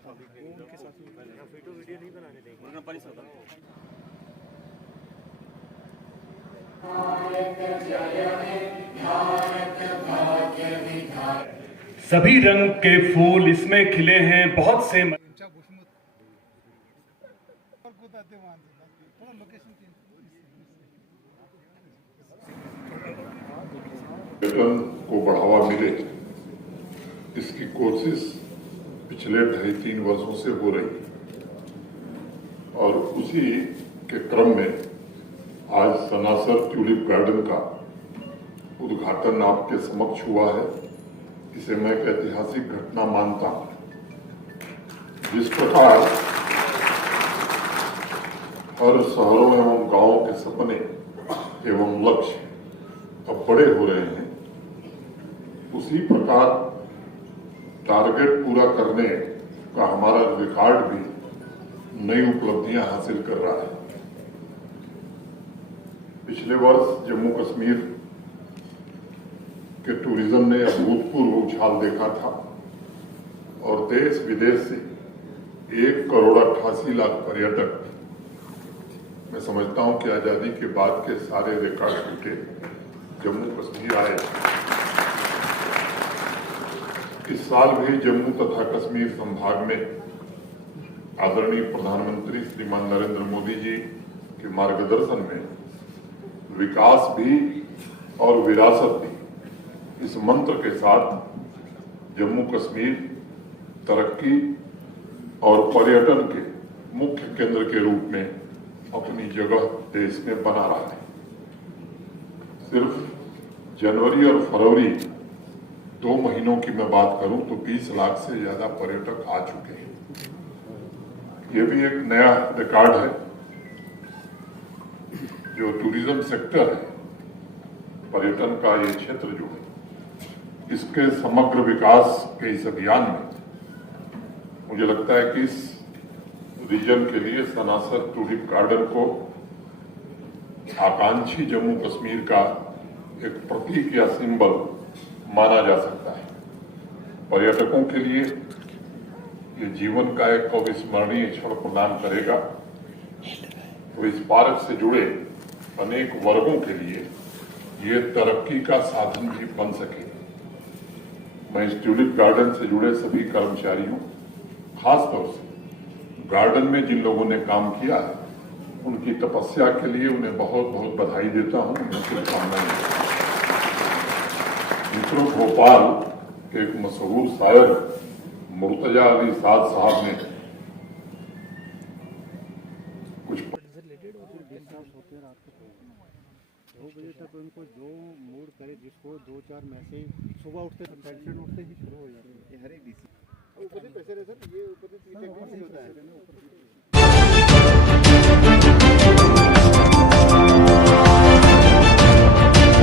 उनके साथ वीडियो नहीं बनाने देंगे। सभी रंग के फूल इसमें खिले हैं, बहुत से पर्यटन को बढ़ावा मिले, इसकी कोशिश पिछले 2.5-3 वर्षों से हो रही है और उसी के क्रम में आज सनासर ट्यूलिप गार्डन का उद्घाटन आपके समक्ष हुआ है। इसे मैं एक ऐतिहासिक घटना मानता हूं। जिस प्रकार हर शहरों एवं गांवों के सपने एवं लक्ष्य अब बड़े हो रहे हैं, उसी प्रकार टारगेट पूरा करने का हमारा रिकॉर्ड भी नई उपलब्धियां हासिल कर रहा है। पिछले वर्ष जम्मू कश्मीर के टूरिज्म ने अभूतपूर्व उछाल देखा था और देश विदेश से 1,88,00,000 पर्यटक, मैं समझता हूं कि आजादी के बाद के सारे रिकॉर्ड टूटे, जम्मू कश्मीर आए। इस साल भी जम्मू तथा कश्मीर संभाग में आदरणीय प्रधानमंत्री श्रीमान नरेंद्र मोदी जी के मार्गदर्शन में विकास भी और विरासत भी, इस मंत्र के साथ जम्मू कश्मीर तरक्की और पर्यटन के मुख्य केंद्र के रूप में अपनी जगह देश में बना रहा है। सिर्फ जनवरी और फरवरी 2 महीनों की मैं बात करूं तो 20 लाख से ज्यादा पर्यटक आ चुके हैं। ये भी एक नया रिकॉर्ड है। जो टूरिज्म सेक्टर है, पर्यटन का ये क्षेत्र जो है, इसके समग्र विकास के इस अभियान में मुझे लगता है कि इस रीजन के लिए सनासर ट्यूलिप गार्डन को आकांक्षी जम्मू कश्मीर का एक प्रतीक या सिंबल माना जा सकता है। पर्यटकों के लिए ये जीवन का एक अविस्मरणीय क्षण प्रदान करेगा। तो इस पार्क से जुड़े अनेक वर्गों के लिए ये तरक्की का साधन भी बन सके। मैं इस ट्यूलिप गार्डन से जुड़े सभी कर्मचारियों, खासतौर से गार्डन में जिन लोगों ने काम किया है, उनकी तपस्या के लिए उन्हें बहुत बहुत बधाई देता हूं, उन्हें शुभकामनाएं देता हूं। मित्रों, भोपाल के एक मशहूर शायर मुर्तजा अली साद साहब ने कुछ 2 बजे तक उनको जो मूड करे, जिसको 2-4 मैसेज सुबह उठते टेंशन उठते ही शुरू हो जाती है। हर एक डीसी ऊपर पैसे रहते हैं, ये ऊपर होता है।